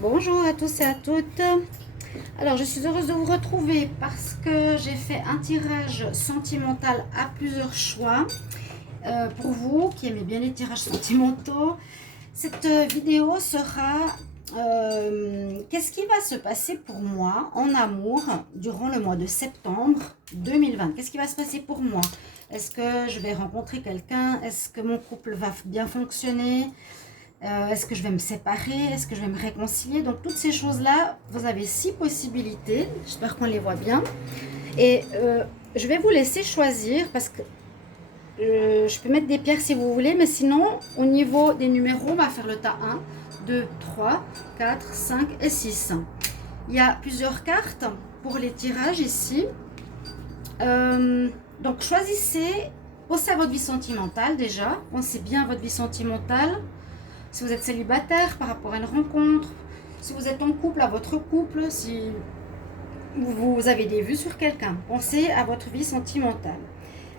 Bonjour à tous et à toutes. Alors, je suis heureuse de vous retrouver parce que j'ai fait un tirage sentimental à plusieurs choix. Pour vous qui aimez bien les tirages sentimentaux, cette vidéo sera qu'est-ce qui va se passer pour moi en amour durant le mois de septembre 2020. Qu'est-ce qui va se passer pour moi? Est-ce que je vais rencontrer quelqu'un? Est-ce que mon couple va bien fonctionner? Est-ce que je vais me séparer? Est-ce que je vais me réconcilier? Donc toutes ces choses-là, vous avez 6 possibilités. J'espère qu'on les voit bien. Et je vais vous laisser choisir parce que je peux mettre des pierres si vous voulez. Mais sinon, au niveau des numéros, on va faire le tas 1, 2, 3, 4, 5 et 6. Il y a plusieurs cartes pour les tirages ici. Donc choisissez, pensez à votre vie sentimentale déjà. Pensez bien à votre vie sentimentale. Si vous êtes célibataire par rapport à une rencontre, si vous êtes en couple, à votre couple, si vous avez des vues sur quelqu'un, pensez à votre vie sentimentale.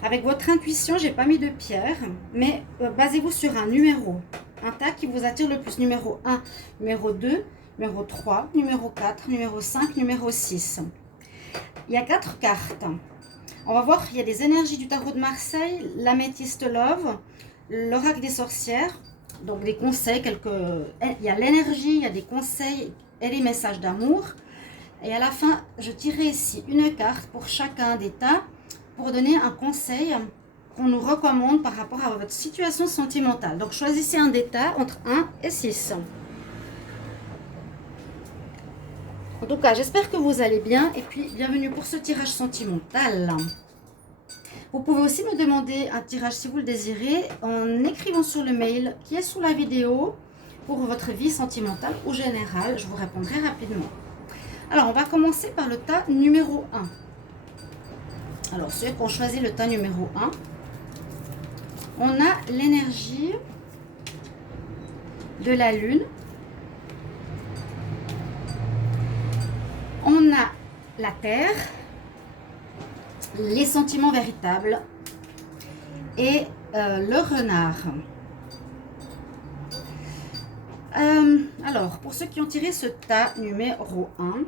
Avec votre intuition, j'ai pas mis de pierre, mais basez-vous sur un numéro, un tas qui vous attire le plus. Numéro 1, numéro 2, numéro 3, numéro 4, numéro 5, numéro 6. Il y a 4 cartes. On va voir, il y a des énergies du tarot de Marseille, l'améthyste love, l'oracle des sorcières. Donc des conseils, il y a l'énergie, il y a des conseils et les messages d'amour. Et à la fin, je tirerai ici une carte pour chacun des tas pour donner un conseil qu'on nous recommande par rapport à votre situation sentimentale. Donc choisissez un des tas entre 1 et 6. En tout cas, j'espère que vous allez bien et puis bienvenue pour ce tirage sentimental. Vous pouvez aussi me demander un tirage si vous le désirez en écrivant sur le mail qui est sous la vidéo pour votre vie sentimentale ou générale. Je vous répondrai rapidement. Alors, on va commencer par le tas numéro 1. Alors, ceux qui ont choisi le tas numéro 1, on a l'énergie de la lune. On a la terre, les sentiments véritables et le renard. Alors, pour ceux qui ont tiré ce tas numéro 1,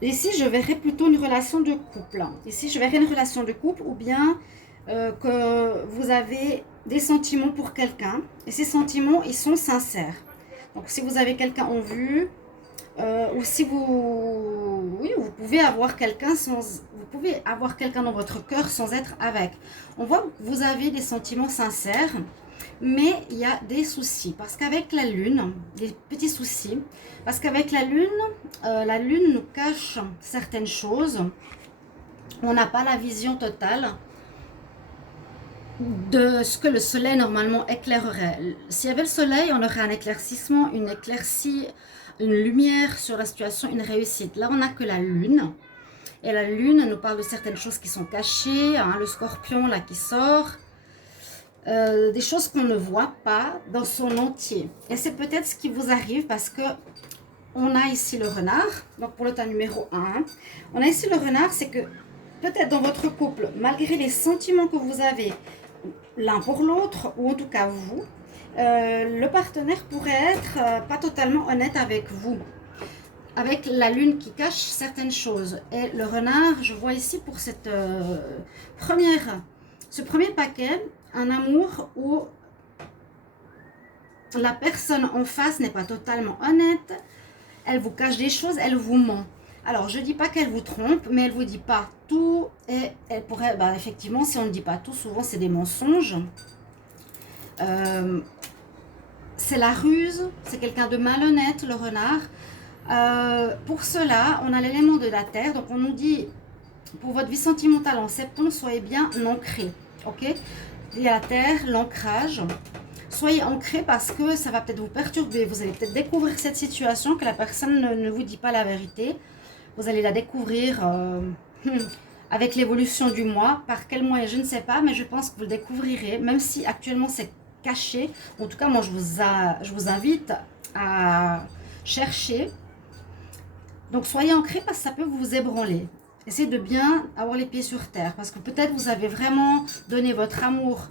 ici je verrai plutôt une relation de couple. Ici je verrai une relation de couple ou bien que vous avez des sentiments pour quelqu'un et ces sentiments ils sont sincères. Donc si vous avez quelqu'un en vue, ou si vous pouvez avoir quelqu'un dans votre cœur sans être avec. On voit que vous avez des sentiments sincères, mais il y a des soucis parce qu'avec la lune, des petits soucis, parce qu'avec la lune nous cache certaines choses. On n'a pas la vision totale de ce que le soleil normalement éclairerait. S'il y avait le soleil, on aurait un éclaircissement, une éclaircie, une lumière sur la situation, une réussite. Là, on n'a que la lune. Et la lune nous parle de certaines choses qui sont cachées, hein, le scorpion là qui sort, des choses qu'on ne voit pas dans son entier. Et c'est peut-être ce qui vous arrive parce que on a ici le renard. Donc pour le tas numéro 1, on a ici le renard, c'est que peut-être dans votre couple, malgré les sentiments que vous avez l'un pour l'autre, ou en tout cas vous, le partenaire pourrait être pas totalement honnête avec vous, avec la lune qui cache certaines choses. Et le renard, je vois ici pour cette ce premier paquet, un amour où la personne en face n'est pas totalement honnête, elle vous cache des choses, elle vous ment. Alors, je ne dis pas qu'elle vous trompe, mais elle ne vous dit pas tout. Et elle pourrait, effectivement, si on ne dit pas tout, souvent c'est des mensonges. C'est la ruse, c'est quelqu'un de malhonnête, le renard. Pour cela, on a l'élément de la terre. Donc, on nous dit, pour votre vie sentimentale en septembre, soyez bien ancrés. Ok? Il y a la terre, l'ancrage. Soyez ancrés parce que ça va peut-être vous perturber. Vous allez peut-être découvrir cette situation que la personne ne vous dit pas la vérité. Vous allez la découvrir avec l'évolution du mois. Par quel mois, je ne sais pas, mais je pense que vous le découvrirez. Même si actuellement c'est caché. En tout cas, moi, je vous invite à chercher. Donc, soyez ancrés parce que ça peut vous ébranler. Essayez de bien avoir les pieds sur terre. Parce que peut-être vous avez vraiment donné votre amour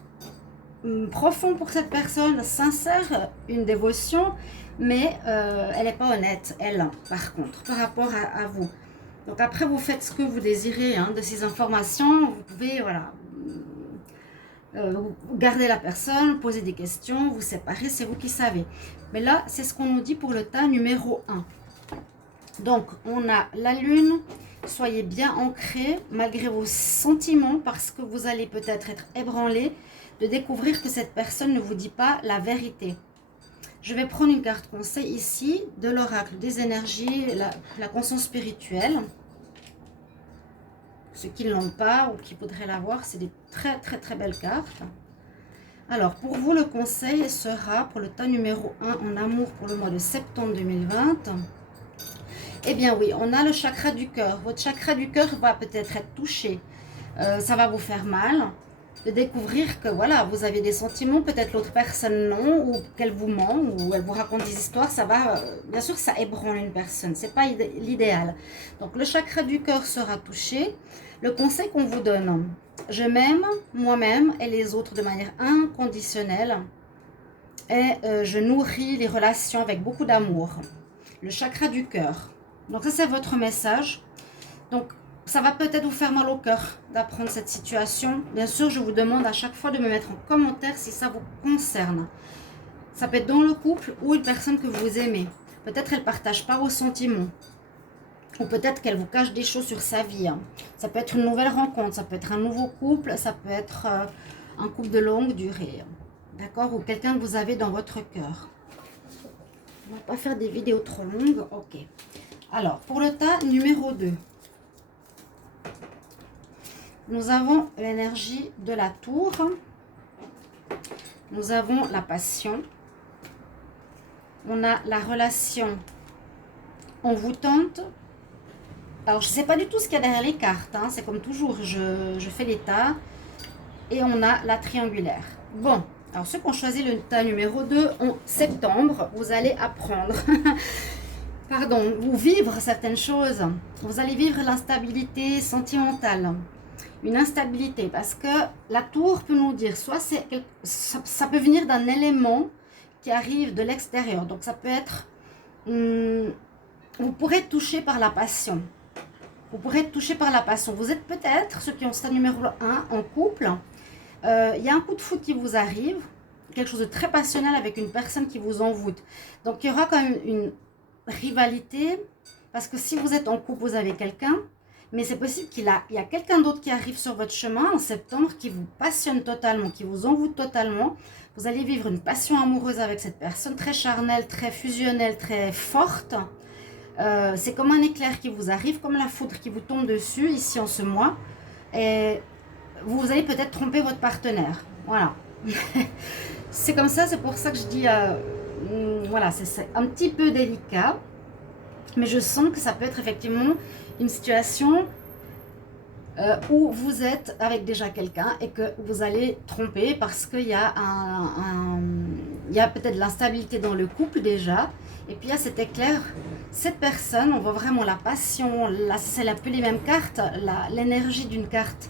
profond pour cette personne, sincère, une dévotion. mais elle n'est pas honnête, elle, par contre, par rapport à vous. Donc après, vous faites ce que vous désirez hein, de ces informations. Vous pouvez, voilà, garder la personne, poser des questions, vous séparer, c'est vous qui savez. Mais là, c'est ce qu'on nous dit pour le tas numéro 1. Donc, on a la lune. Soyez bien ancrés malgré vos sentiments parce que vous allez peut-être être ébranlé de découvrir que cette personne ne vous dit pas la vérité. Je vais prendre une carte conseil ici de l'oracle des énergies, la conscience spirituelle. Ceux qui ne l'ont pas ou qui voudraient l'avoir, c'est des très très très belles cartes. Alors, pour vous, le conseil sera pour le tas numéro 1 en amour pour le mois de septembre 2020. Eh bien oui, on a le chakra du cœur. Votre chakra du cœur va peut-être être touché. Ça va vous faire mal de découvrir que voilà, vous avez des sentiments, peut-être l'autre personne non, ou qu'elle vous ment, ou elle vous raconte des histoires. Ça va, bien sûr, ça ébranle une personne. C'est pas l'idéal. Donc le chakra du cœur sera touché. Le conseil qu'on vous donne, je m'aime moi-même et les autres de manière inconditionnelle. Et je nourris les relations avec beaucoup d'amour. Le chakra du cœur. Donc ça, c'est votre message. Donc, ça va peut-être vous faire mal au cœur d'apprendre cette situation. Bien sûr, je vous demande à chaque fois de me mettre en commentaire si ça vous concerne. Ça peut être dans le couple ou une personne que vous aimez. Peut-être elle ne partage pas vos sentiments. Ou peut-être qu'elle vous cache des choses sur sa vie. Ça peut être une nouvelle rencontre, ça peut être un nouveau couple, ça peut être un couple de longue durée. D'accord? Ou quelqu'un que vous avez dans votre cœur. On ne va pas faire des vidéos trop longues. Ok. Alors, pour le tas numéro 2, nous avons l'énergie de la tour. Nous avons la passion. On a la relation envoûtante. Alors, je ne sais pas du tout ce qu'il y a derrière les cartes. Hein. C'est comme toujours, je fais les tas. Et on a la triangulaire. Bon, alors ceux qui ont choisi le tas numéro 2, en septembre, vous allez apprendre... Pardon, vous vivre certaines choses. Vous allez vivre l'instabilité sentimentale. Une instabilité, parce que la tour peut nous dire, soit ça peut venir d'un élément qui arrive de l'extérieur. Donc ça peut être, vous pourrez être touché par la passion. Vous pourrez être touché par la passion. Vous êtes peut-être, ceux qui ont ce numéro 1 en couple, il y a un coup de foudre qui vous arrive, quelque chose de très passionnel avec une personne qui vous envoûte. Donc il y aura quand même une rivalité, parce que si vous êtes en couple, vous avez quelqu'un, mais c'est possible qu'il y a quelqu'un d'autre qui arrive sur votre chemin en septembre, qui vous passionne totalement, qui vous envoûte totalement. Vous allez vivre une passion amoureuse avec cette personne, très charnelle, très fusionnelle, très forte. C'est comme un éclair qui vous arrive, comme la foudre qui vous tombe dessus, ici en ce mois. Et vous allez peut-être tromper votre partenaire. Voilà. C'est comme ça, c'est pour ça que je dis... voilà, c'est un petit peu délicat, mais je sens que ça peut être effectivement une situation où vous êtes avec déjà quelqu'un et que vous allez tromper parce qu'il y a il y a peut-être de l'instabilité dans le couple déjà, et puis il y a cet éclair, cette personne, on voit vraiment la passion, là c'est un peu les mêmes cartes, l'énergie d'une carte,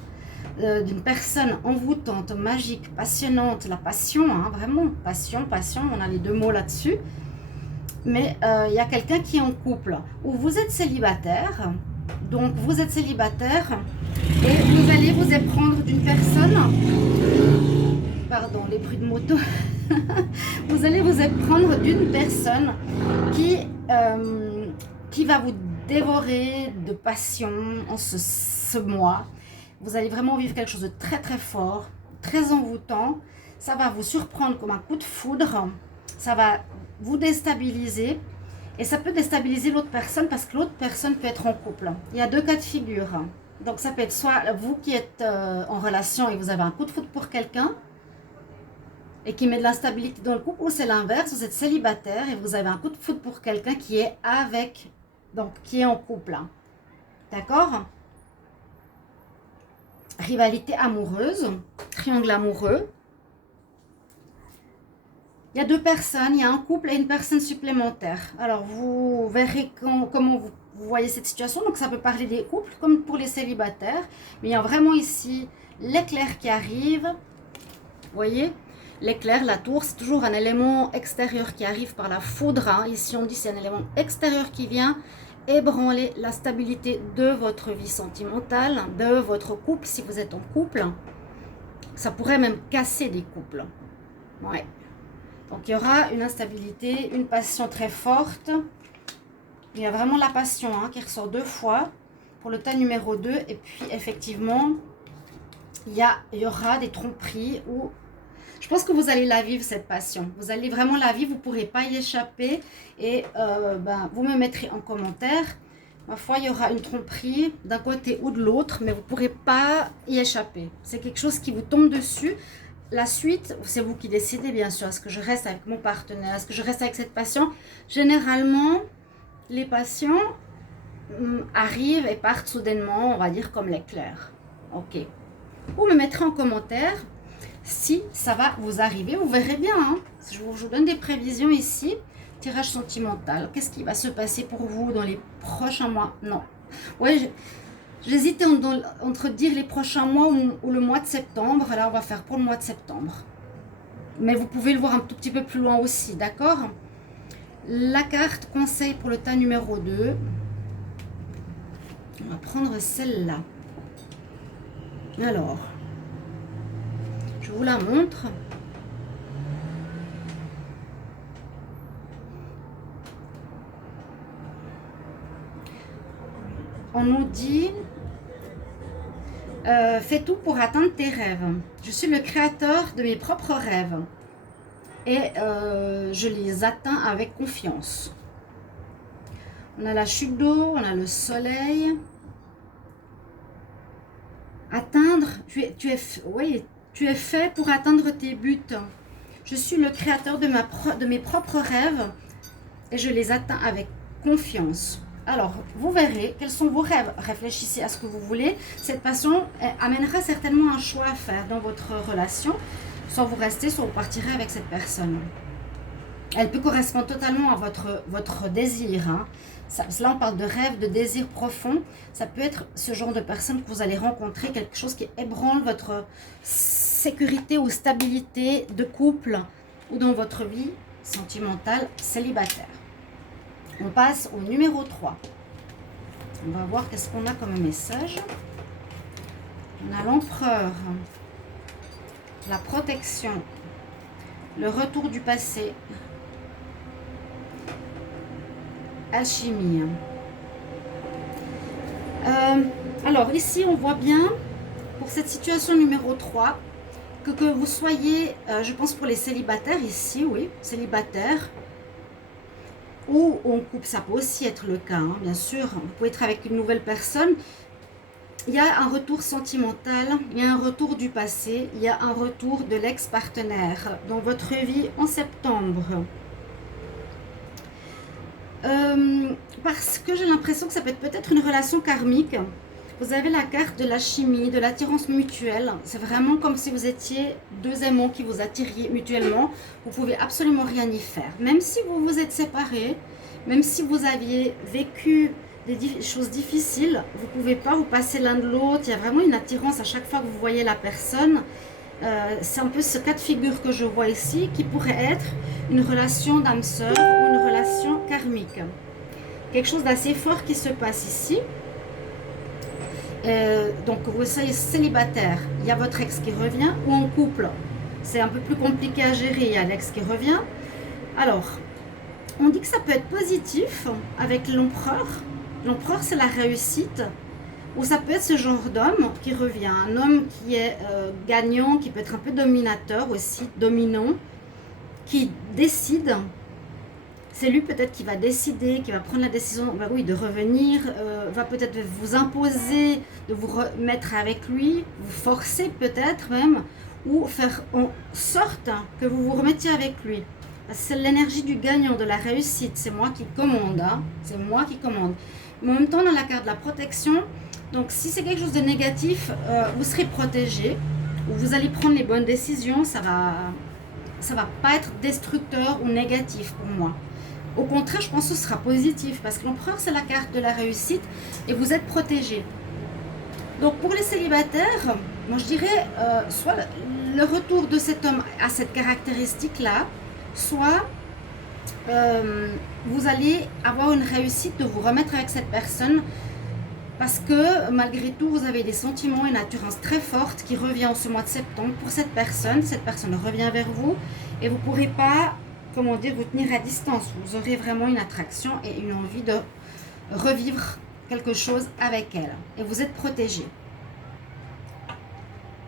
d'une personne envoûtante, magique, passionnante, la passion, hein, vraiment, passion, on a les deux mots là-dessus. Mais il y a quelqu'un qui est en couple, ou vous êtes célibataire, donc vous êtes célibataire, et vous allez vous éprendre d'une personne, pardon, les bruits de moto, vous allez vous éprendre d'une personne qui va vous dévorer de passion en ce mois. Vous allez vraiment vivre quelque chose de très très fort, très envoûtant. Ça va vous surprendre comme un coup de foudre. Ça va vous déstabiliser. Et ça peut déstabiliser l'autre personne parce que l'autre personne peut être en couple. Il y a deux cas de figure. Donc ça peut être soit vous qui êtes en relation et vous avez un coup de foudre pour quelqu'un et qui met de l'instabilité dans le couple, ou c'est l'inverse, vous êtes célibataire et vous avez un coup de foudre pour quelqu'un qui est avec, donc qui est en couple. D'accord ? Rivalité amoureuse, triangle amoureux. Il y a deux personnes, il y a un couple et une personne supplémentaire. Alors, vous verrez comment vous voyez cette situation. Donc, ça peut parler des couples comme pour les célibataires. Mais il y a vraiment ici l'éclair qui arrive. Vous voyez, L'éclair, la tour, c'est toujours un élément extérieur qui arrive par la foudre. Hein. Ici, on dit c'est un élément extérieur qui vient ébranler la stabilité de votre vie sentimentale, de votre couple, si vous êtes en couple. Ça pourrait même casser des couples. Ouais. Donc, il y aura une instabilité, une passion très forte. Il y a vraiment la passion hein, qui ressort 2 fois pour le tas numéro 2. Et puis, effectivement, il y aura des tromperies où je pense que vous allez la vivre, cette passion. Vous allez vraiment la vivre, vous ne pourrez pas y échapper. Et vous me mettrez en commentaire. Ma foi, il y aura une tromperie d'un côté ou de l'autre, mais vous ne pourrez pas y échapper. C'est quelque chose qui vous tombe dessus. La suite, c'est vous qui décidez, bien sûr. Est-ce que je reste avec mon partenaire? Est-ce que je reste avec cette passion? Généralement, les passions arrivent et partent soudainement, on va dire, comme l'éclair. Ok. Vous me mettrez en commentaire si ça va vous arriver. Vous verrez bien. Hein. Je vous donne des prévisions ici. Tirage sentimental. Qu'est-ce qui va se passer pour vous dans les prochains mois? Non. Ouais, j'hésitais entre dire les prochains mois ou le mois de septembre. Là, on va faire pour le mois de septembre. Mais vous pouvez le voir un tout petit peu plus loin aussi, d'accord? La carte conseil pour le tas numéro 2. On va prendre celle-là. Alors, je vous la montre. On nous dit, fais tout pour atteindre tes rêves. Je suis le créateur de mes propres rêves et je les atteins avec confiance. On a la chute d'eau, on a le soleil. Atteindre, tu es fait pour atteindre tes buts. Je suis le créateur de mes propres rêves et je les atteins avec confiance. Alors, vous verrez quels sont vos rêves. Réfléchissez à ce que vous voulez. Cette passion amènera certainement un choix à faire dans votre relation. Soit vous restez, soit vous partirez avec cette personne. Elle peut correspondre totalement à votre désir. Hein. Là, on parle de rêve, de désir profond. Ça peut être ce genre de personne que vous allez rencontrer, quelque chose qui ébranle votre sécurité ou stabilité de couple ou dans votre vie sentimentale célibataire. On passe au numéro 3. On va voir qu'est-ce qu'on a comme message. On a l'empereur, la protection, le retour du passé, alchimie. Alors ici, on voit bien, pour cette situation numéro 3, que vous soyez, je pense pour les célibataires ici, oui, célibataires, ou en couple, ça peut aussi être le cas, hein, bien sûr. Vous pouvez être avec une nouvelle personne. Il y a un retour sentimental, il y a un retour du passé, il y a un retour de l'ex-partenaire dans votre vie en septembre. Parce que j'ai l'impression que ça peut être peut-être une relation karmique. Vous avez la carte de la chimie, de l'attirance mutuelle. C'est vraiment comme si vous étiez 2 aimants qui vous attiriez mutuellement. Vous pouvez absolument rien y faire. Même si vous vous êtes séparés, même si vous aviez vécu des choses difficiles, vous ne pouvez pas vous passer l'un de l'autre. Il y a vraiment une attirance à chaque fois que vous voyez la personne. C'est un peu ce cas de figure que je vois ici, qui pourrait être une relation d'âme sœur ou une relation karmique. Quelque chose d'assez fort qui se passe ici. Donc vous soyez célibataire, il y a votre ex qui revient, ou en couple, c'est un peu plus compliqué à gérer, il y a l'ex qui revient. Alors, on dit que ça peut être positif avec l'empereur. L'empereur, c'est la réussite. Ou ça peut être ce genre d'homme qui revient, un homme qui est gagnant, qui peut être un peu dominateur aussi, dominant, qui décide. C'est lui peut-être qui va décider, qui va prendre la décision de revenir, va peut-être vous imposer de vous remettre avec lui, vous forcer peut-être même, ou faire en sorte que vous vous remettiez avec lui. C'est l'énergie du gagnant, de la réussite, c'est moi qui commande, hein, c'est moi qui commande. Mais en même temps, dans la carte de la protection, donc si c'est quelque chose de négatif, vous serez protégé, ou vous allez prendre les bonnes décisions, ça va pas être destructeur ou négatif pour moi. Au contraire, je pense que ce sera positif parce que l'empereur, c'est la carte de la réussite et vous êtes protégé. Donc, pour les célibataires, moi je dirais soit le retour de cet homme à cette caractéristique-là, soit vous allez avoir une réussite de vous remettre avec cette personne parce que malgré tout, vous avez des sentiments et une attirance très forte qui revient en ce mois de septembre pour cette personne. Cette personne revient vers vous et vous ne pourrez pas, comment dire, vous tenir à distance. Vous aurez vraiment une attraction et une envie de revivre quelque chose avec elle. Et vous êtes protégé.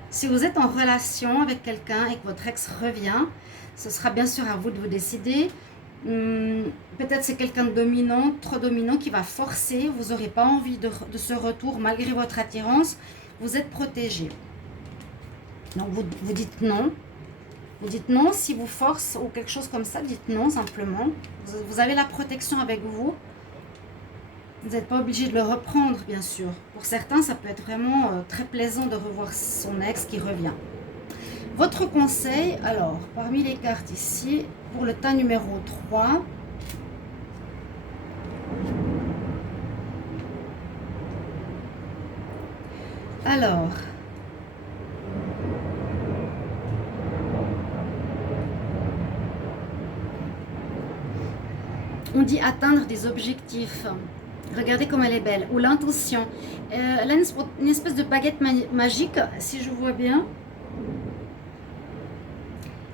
Si vous êtes en relation avec quelqu'un et que votre ex revient, ce sera bien sûr à vous de vous décider. Peut-être c'est quelqu'un de dominant, trop dominant, qui va forcer. Vous n'aurez pas envie de ce retour malgré votre attirance. Vous êtes protégé. Donc vous dites non. Vous dites non. Si vous force ou quelque chose comme ça, dites non simplement. Vous avez la protection avec vous. Vous n'êtes pas obligé de le reprendre, bien sûr. Pour certains, ça peut être vraiment très plaisant de revoir son ex qui revient. Votre conseil, alors, parmi les cartes ici, pour le tas numéro 3, alors, on dit atteindre des objectifs. Regardez comme elle est belle. Ou l'intention. Elle a une espèce de baguette magique, si je vois bien.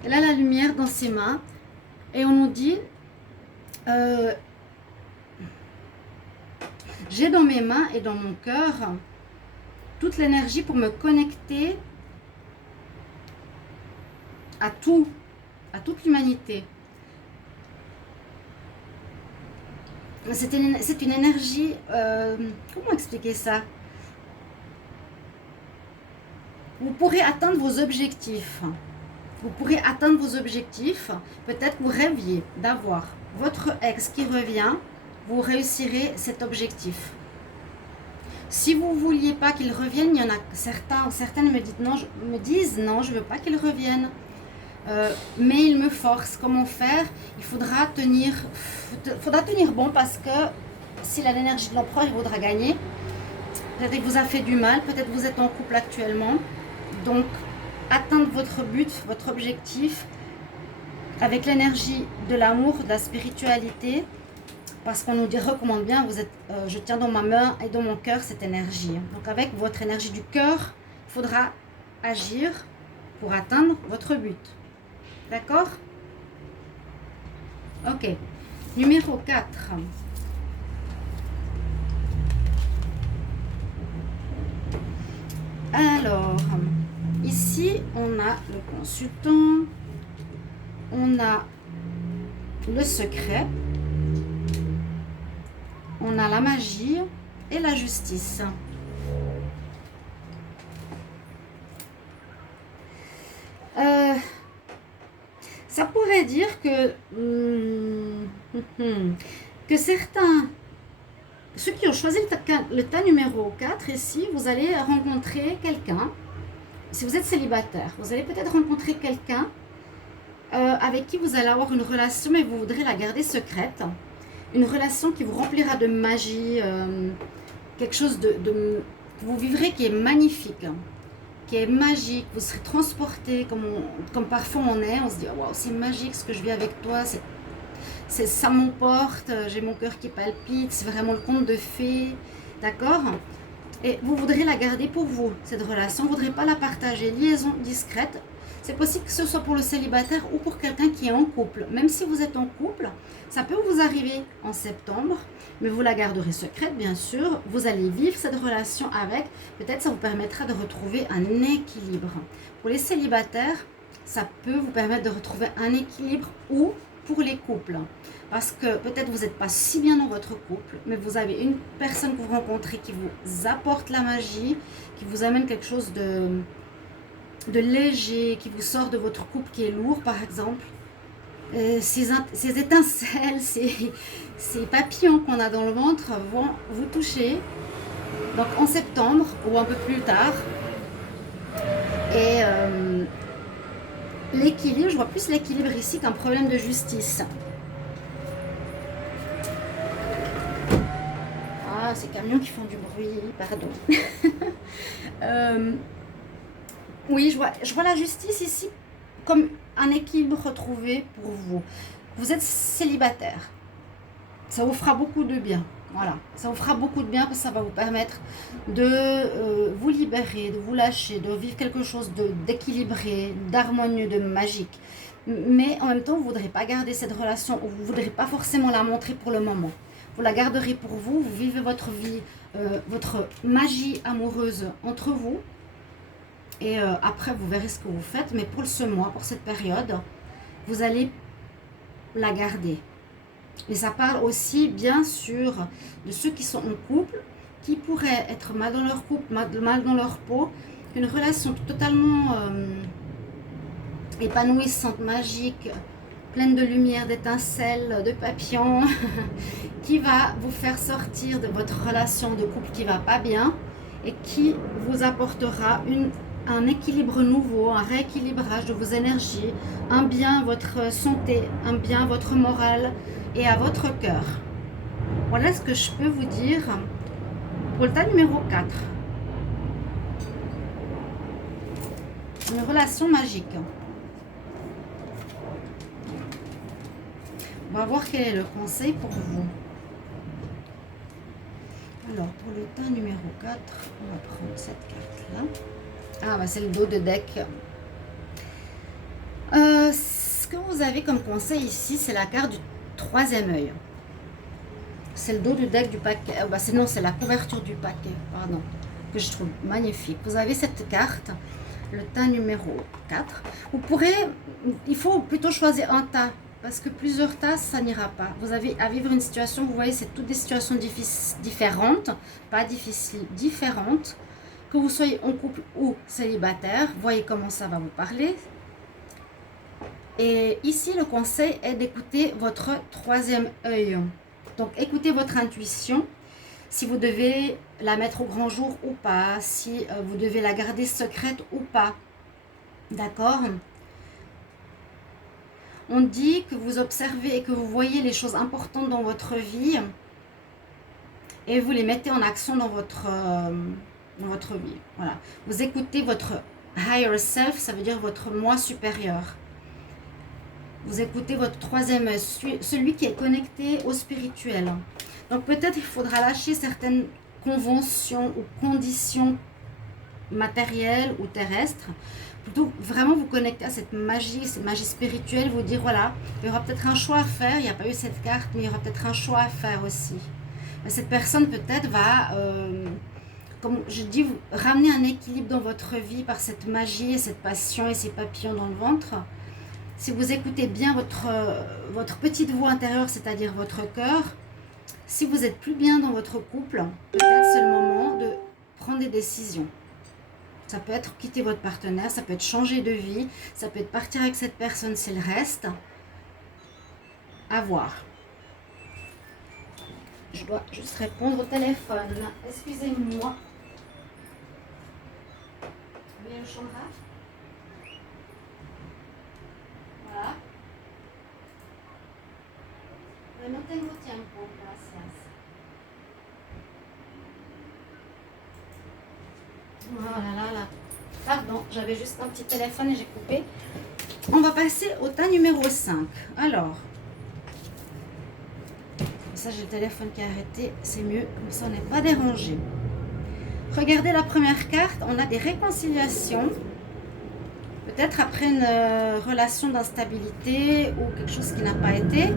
Elle a la lumière dans ses mains. Et on nous dit, j'ai dans mes mains et dans mon cœur toute l'énergie pour me connecter à tout, à toute l'humanité. C'est une énergie, comment expliquer ça? Vous pourrez atteindre vos objectifs. Vous pourrez atteindre vos objectifs. Peut-être que vous rêviez d'avoir votre ex qui revient. Vous réussirez cet objectif. Si vous ne vouliez pas qu'il revienne, il y en a certains ou certaines me disent non, je ne veux pas qu'il revienne. Mais il me force. Comment faire? Il faudra tenir bon parce que s'il a l'énergie de l'empereur, il voudra gagner. Peut-être qu'il vous a fait du mal, peut-être que vous êtes en couple actuellement. Donc, atteindre votre but, votre objectif avec l'énergie de l'amour, de la spiritualité. Parce qu'on nous recommande bien, vous êtes, je tiens dans ma main et dans mon cœur cette énergie. Donc, avec votre énergie du cœur, il faudra agir pour atteindre votre but. D'accord? Ok. Numéro 4. Alors, ici, on a le consultant. On a le secret. On a la magie et la justice. Ça pourrait dire que certains, ceux qui ont choisi le tas numéro 4 ici, vous allez rencontrer quelqu'un. Si vous êtes célibataire, vous allez peut-être rencontrer quelqu'un avec qui vous allez avoir une relation, mais vous voudrez la garder secrète. Une relation qui vous remplira de magie, quelque chose que vous vivrez qui est magnifique. Qui est magique, vous serez transporté comme parfois on se dit waouh, c'est magique ce que je vis avec toi, ça m'emporte, j'ai mon cœur qui palpite, c'est vraiment le conte de fées, d'accord? Et vous voudrez la garder pour vous, cette relation, vous ne voudrez pas la partager, liaison discrète. C'est possible que ce soit pour le célibataire ou pour quelqu'un qui est en couple. Même si vous êtes en couple, ça peut vous arriver en septembre, mais vous la garderez secrète, bien sûr. Vous allez vivre cette relation avec. Peut-être ça vous permettra de retrouver un équilibre. Pour les célibataires, ça peut vous permettre de retrouver un équilibre ou pour les couples. Parce que peut-être vous n'êtes pas si bien dans votre couple, mais vous avez une personne que vous rencontrez qui vous apporte la magie, qui vous amène quelque chose de léger, qui vous sort de votre couple qui est lourd, par exemple. Ces étincelles, ces papillons qu'on a dans le ventre vont vous toucher. Donc en septembre ou un peu plus tard. Et l'équilibre, je vois plus l'équilibre ici qu'un problème de justice. Ah, ces camions qui font du bruit, pardon. Oui, je vois la justice ici comme un équilibre retrouvé pour vous. Vous êtes célibataire. Ça vous fera beaucoup de bien. Voilà, ça vous fera beaucoup de bien parce que ça va vous permettre de vous libérer, de vous lâcher, de vivre quelque chose d'équilibré, d'harmonieux, de magique. Mais en même temps, vous ne voudrez pas garder cette relation, vous ne voudrez pas forcément la montrer pour le moment. Vous la garderez pour vous, vous vivez votre vie, votre magie amoureuse entre vous. Et après, vous verrez ce que vous faites. Mais pour ce mois, pour cette période, vous allez la garder. Et ça parle aussi, bien sûr, de ceux qui sont en couple, qui pourraient être mal dans leur couple, mal dans leur peau, une relation totalement épanouissante, magique, pleine de lumière, d'étincelles, de papillons, qui va vous faire sortir de votre relation de couple qui va pas bien et qui vous apportera un équilibre nouveau, un rééquilibrage de vos énergies, un bien à votre santé, un bien à votre morale et à votre cœur. Voilà ce que je peux vous dire pour le tas numéro 4. Une relation magique. On va voir quel est le conseil pour vous. Alors, pour le tas numéro 4, on va prendre cette carte-là. Ah, bah c'est le dos de deck. Ce que vous avez comme conseil ici, c'est la carte du troisième œil. C'est le dos du deck du paquet. Non, c'est la couverture du paquet, pardon, que je trouve magnifique. Vous avez cette carte, le tas numéro 4. Vous pourrez, il faut plutôt choisir un tas, parce que plusieurs tas, ça n'ira pas. Vous avez à vivre une situation, vous voyez, c'est toutes des situations différentes, pas difficiles, différentes. Que vous soyez en couple ou célibataire, voyez comment ça va vous parler. Et ici, le conseil est d'écouter votre troisième œil. Donc, écoutez votre intuition. Si vous devez la mettre au grand jour ou pas, si vous devez la garder secrète ou pas. D'accord ? On dit que vous observez et que vous voyez les choses importantes dans votre vie et vous les mettez en action dans votre vie. Voilà. Vous écoutez votre higher self, ça veut dire votre moi supérieur. Vous écoutez votre troisième œil, celui qui est connecté au spirituel. Donc peut-être il faudra lâcher certaines conventions ou conditions matérielles ou terrestres. Plutôt vraiment vous connecter à cette magie spirituelle, vous dire voilà, il y aura peut-être un choix à faire, il n'y a pas eu cette carte, mais il y aura peut-être un choix à faire aussi. Mais cette personne peut-être va, comme je dis, ramener un équilibre dans votre vie par cette magie et cette passion et ces papillons dans le ventre. Si vous écoutez bien votre petite voix intérieure, c'est-à-dire votre cœur, si vous êtes plus bien dans votre couple, peut-être c'est le moment de prendre des décisions. Ça peut être quitter votre partenaire, ça peut être changer de vie, ça peut être partir avec cette personne s'il reste. À voir. Je dois juste répondre au téléphone. Excusez-moi. Vous voulez le changera? Voilà. No tengo tiempo, gracias. Voilà. Pardon, j'avais juste un petit téléphone et j'ai coupé. On va passer au tas numéro 5. Alors, ça j'ai le téléphone qui a arrêté, c'est mieux, comme ça on n'est pas dérangé. Regardez la première carte, on a des réconciliations. Peut-être après une relation d'instabilité ou quelque chose qui n'a pas été.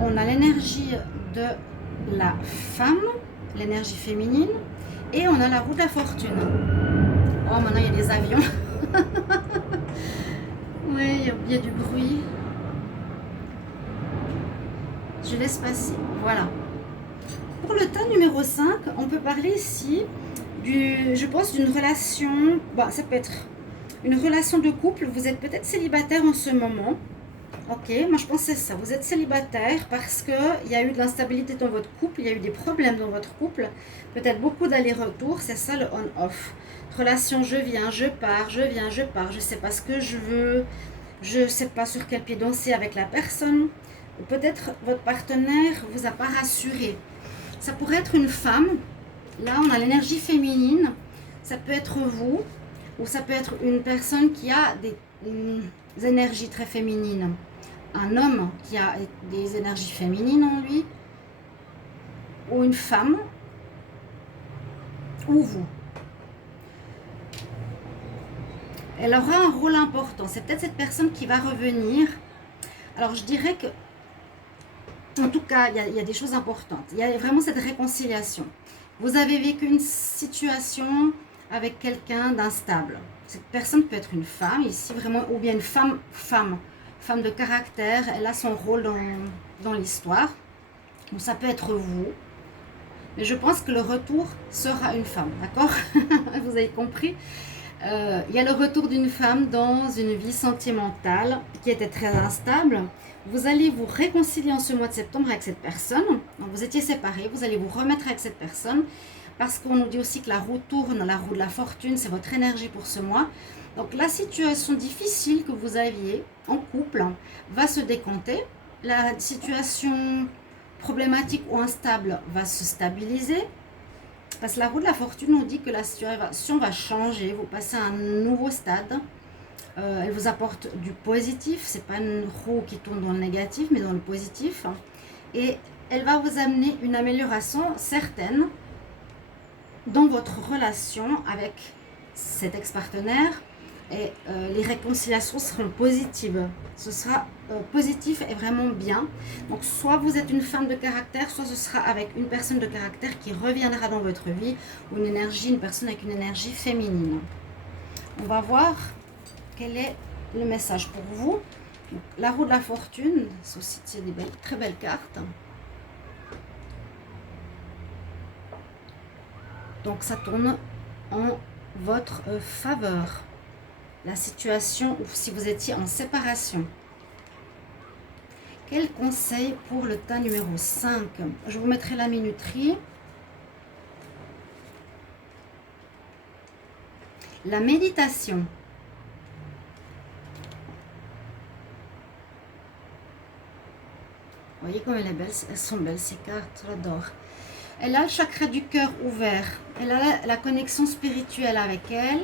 On a l'énergie de la femme, l'énergie féminine. Et on a la roue de la fortune. Oh, maintenant il y a des avions. Oui, il y a du bruit. Je laisse passer. Voilà. Pour le tas numéro 5, on peut parler ici je pense, d'une relation. Bon, ça peut être une relation de couple. Vous êtes peut-être célibataire en ce moment. Ok, moi je pense que c'est ça. Vous êtes célibataire parce qu'il y a eu de l'instabilité dans votre couple, il y a eu des problèmes dans votre couple, peut-être beaucoup d'allers-retours, c'est ça le on-off. Relation, je viens, je pars, je viens, je pars, je ne sais pas ce que je veux, je ne sais pas sur quel pied danser avec la personne. Ou peut-être votre partenaire ne vous a pas rassuré. Ça pourrait être une femme, là on a l'énergie féminine, ça peut être vous. Ou ça peut être une personne qui a des énergies très féminines. Un homme qui a des énergies féminines en lui. Ou une femme. Ou vous. Elle aura un rôle important. C'est peut-être cette personne qui va revenir. Alors je dirais que, en tout cas, il y a des choses importantes. Il y a vraiment cette réconciliation. Vous avez vécu une situation avec quelqu'un d'instable. Cette personne peut être une femme ici, vraiment, ou bien une femme de caractère. Elle a son rôle dans l'histoire. Ou ça peut être vous. Mais je pense que le retour sera une femme, d'accord? Vous avez compris? Il y a le retour d'une femme dans une vie sentimentale qui était très instable. Vous allez vous réconcilier en ce mois de septembre avec cette personne. Donc vous étiez séparés, vous allez vous remettre avec cette personne parce qu'on nous dit aussi que la roue tourne, la roue de la fortune, c'est votre énergie pour ce mois. Donc la situation difficile que vous aviez en couple va se décanter. La situation problématique ou instable va se stabiliser. Parce que la roue de la fortune nous dit que la situation va changer, vous passez à un nouveau stade. Elle vous apporte du positif, c'est pas une roue qui tourne dans le négatif, mais dans le positif. Et elle va vous amener une amélioration certaine dans votre relation avec cet ex-partenaire. Et les réconciliations seront positives. Ce sera positif et vraiment bien. Donc soit vous êtes une femme de caractère, soit ce sera avec une personne de caractère qui reviendra dans votre vie, ou une personne avec une énergie féminine. On va voir quel est le message pour vous. Donc, la roue de la fortune, c'est aussi des très belles cartes. Donc ça tourne en votre faveur. La situation ou si vous étiez en séparation. Quel conseil pour le tas numéro 5? Je vous mettrai la minuterie. La méditation. Vous voyez comme elle est belle, elles sont belles ces cartes, j'adore. Elle a le chakra du cœur ouvert. Elle a la connexion spirituelle avec elle.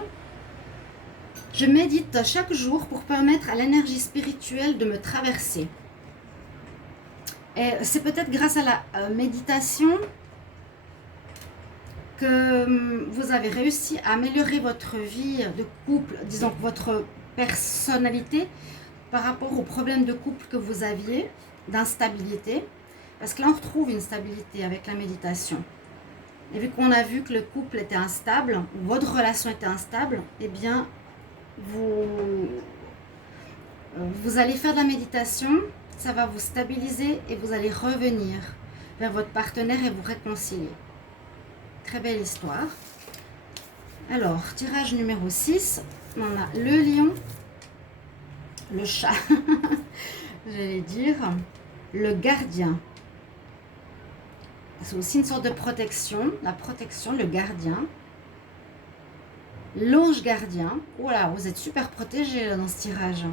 Je médite chaque jour pour permettre à l'énergie spirituelle de me traverser. Et c'est peut-être grâce à la méditation que vous avez réussi à améliorer votre vie de couple, disons votre personnalité par rapport aux problèmes de couple que vous aviez, d'instabilité. Parce que là, on retrouve une stabilité avec la méditation. Et vu qu'on a vu que le couple était instable, ou votre relation était instable, eh bien, vous allez faire de la méditation, ça va vous stabiliser et vous allez revenir vers votre partenaire et vous réconcilier. Très belle histoire. Alors, tirage numéro 6, on a le lion, le chat, j'allais dire, le gardien. C'est aussi une sorte de protection, la protection, le gardien. L'ange gardien. Voilà, vous êtes super protégé dans ce tirage.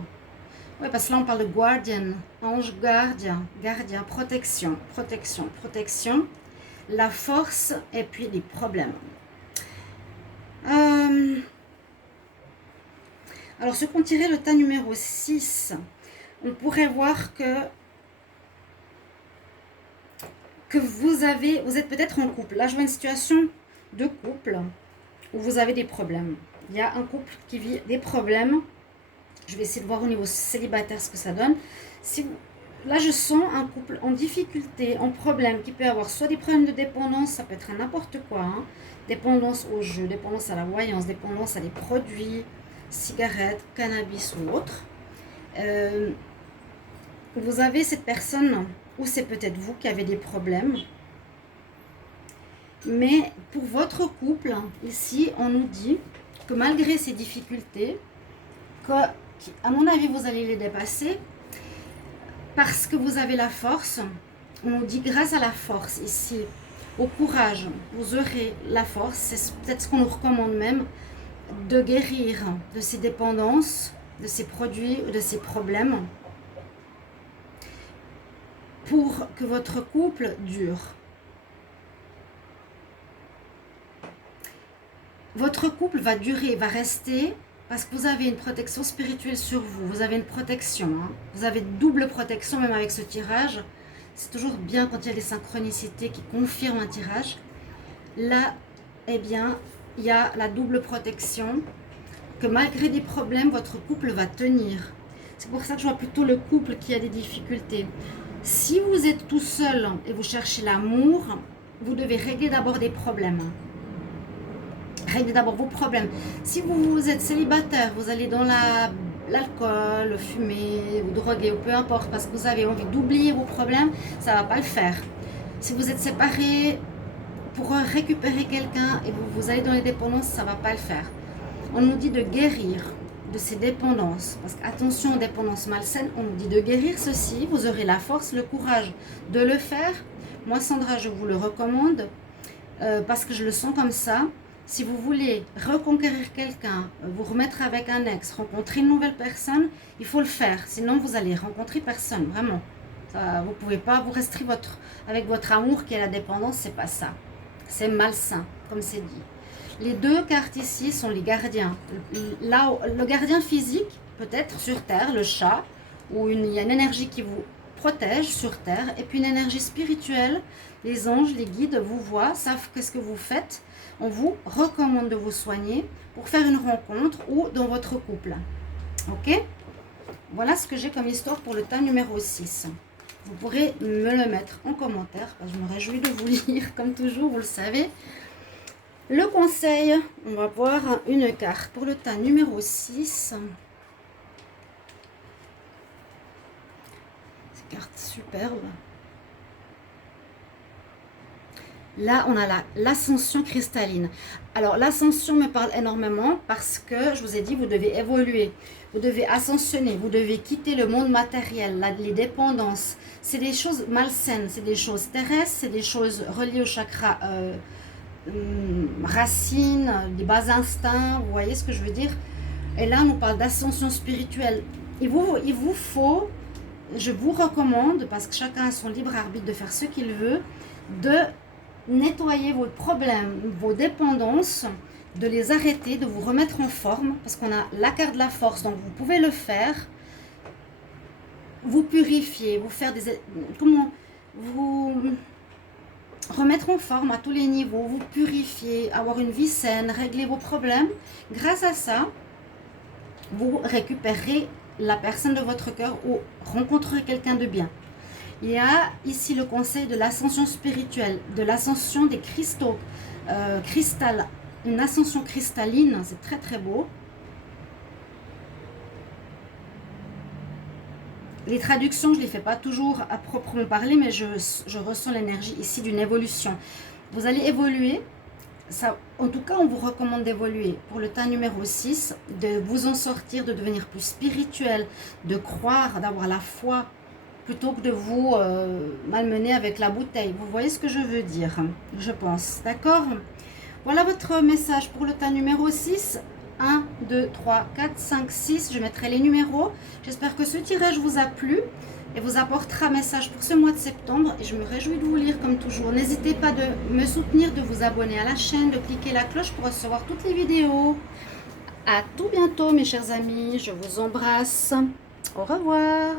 Oui, parce que là, on parle de guardian. Ange gardien, gardien, protection, protection, protection. La force et puis les problèmes. Alors, ce qu'on tirait le tas numéro 6, on pourrait voir que vous êtes peut-être en couple. Là, je vois une situation de couple où vous avez des problèmes. Il y a un couple qui vit des problèmes. Je vais essayer de voir au niveau célibataire ce que ça donne. Là, je sens un couple en difficulté, en problème, qui peut avoir soit des problèmes de dépendance, ça peut être n'importe quoi, hein, dépendance au jeu, dépendance à la voyance, dépendance à des produits, cigarettes, cannabis ou autres. Vous avez cette personne, ou c'est peut-être vous qui avez des problèmes. Mais pour votre couple, ici, on nous dit que malgré ces difficultés, à mon avis, vous allez les dépasser parce que vous avez la force. On nous dit grâce à la force ici, au courage, vous aurez la force. C'est peut-être ce qu'on nous recommande même, de guérir de ces dépendances, de ces produits, de ces problèmes pour que votre couple dure. Votre couple va durer, va rester parce que vous avez une protection spirituelle sur vous. Vous avez une protection. Hein. Vous avez double protection même avec ce tirage. C'est toujours bien quand il y a des synchronicités qui confirment un tirage. Là, eh bien, il y a la double protection que malgré des problèmes, votre couple va tenir. C'est pour ça que je vois plutôt le couple qui a des difficultés. Si vous êtes tout seul et vous cherchez l'amour, vous devez régler d'abord des problèmes. Réglez d'abord vos problèmes. Si vous êtes célibataire, vous allez dans l'alcool, fumer, ou droguer, ou peu importe, parce que vous avez envie d'oublier vos problèmes, ça ne va pas le faire. Si vous êtes séparé, pour récupérer quelqu'un et vous allez dans les dépendances, ça ne va pas le faire. On nous dit de guérir de ces dépendances. Parce qu'attention aux dépendances malsaines, on nous dit de guérir ceci. Vous aurez la force, le courage de le faire. Moi, Sandra, je vous le recommande parce que je le sens comme ça. Si vous voulez reconquérir quelqu'un, vous remettre avec un ex, rencontrer une nouvelle personne, il faut le faire. Sinon, vous allez rencontrer personne, vraiment. Ça, vous ne pouvez pas vous restreindre avec votre amour qui est la dépendance, c'est pas ça. C'est malsain, comme c'est dit. Les deux cartes ici sont les gardiens. Là, le gardien physique, peut-être sur Terre, le chat, où il y a une énergie qui vous protège sur Terre, et puis une énergie spirituelle. Les anges, les guides vous voient, savent qu'est-ce que vous faites. On vous recommande de vous soigner pour faire une rencontre ou dans votre couple. Ok? Voilà ce que j'ai comme histoire pour le tas numéro 6. Vous pourrez me le mettre en commentaire. Je me réjouis de vous lire, comme toujours, vous le savez. Le conseil, on va voir une carte pour le tas numéro 6. Cette carte superbe. Là, on a l'ascension cristalline. Alors, l'ascension me parle énormément parce que, je vous ai dit, vous devez évoluer. Vous devez ascensionner. Vous devez quitter le monde matériel, les dépendances. C'est des choses malsaines, c'est des choses terrestres, c'est des choses reliées au chakra racines, des bas instincts. Vous voyez ce que je veux dire? Et là, on nous parle d'ascension spirituelle. Il vous faut, je vous recommande, parce que chacun a son libre arbitre de faire ce qu'il veut, de nettoyer vos problèmes, vos dépendances, de les arrêter, de vous remettre en forme, parce qu'on a la carte de la force, donc vous pouvez le faire, vous purifier, vous faire des... Comment vous remettre en forme à tous les niveaux, vous purifier, avoir une vie saine, régler vos problèmes. Grâce à ça, vous récupérez la personne de votre cœur ou rencontrerez quelqu'un de bien. Il y a ici le conseil de l'ascension spirituelle, de l'ascension des cristaux, une ascension cristalline, c'est très très beau. Les traductions, je ne les fais pas toujours à proprement parler, mais je ressens l'énergie ici d'une évolution. Vous allez évoluer, ça, en tout cas on vous recommande d'évoluer. Pour le tas numéro 6, de vous en sortir, de devenir plus spirituel, de croire, d'avoir la foi, plutôt que de vous malmener avec la bouteille. Vous voyez ce que je veux dire, je pense. D'accord? Voilà votre message pour le tas numéro 6. 1, 2, 3, 4, 5, 6. Je mettrai les numéros. J'espère que ce tirage vous a plu et vous apportera un message pour ce mois de septembre. Et je me réjouis de vous lire comme toujours. N'hésitez pas de me soutenir, de vous abonner à la chaîne, de cliquer la cloche pour recevoir toutes les vidéos. À tout bientôt mes chers amis. Je vous embrasse. Au revoir.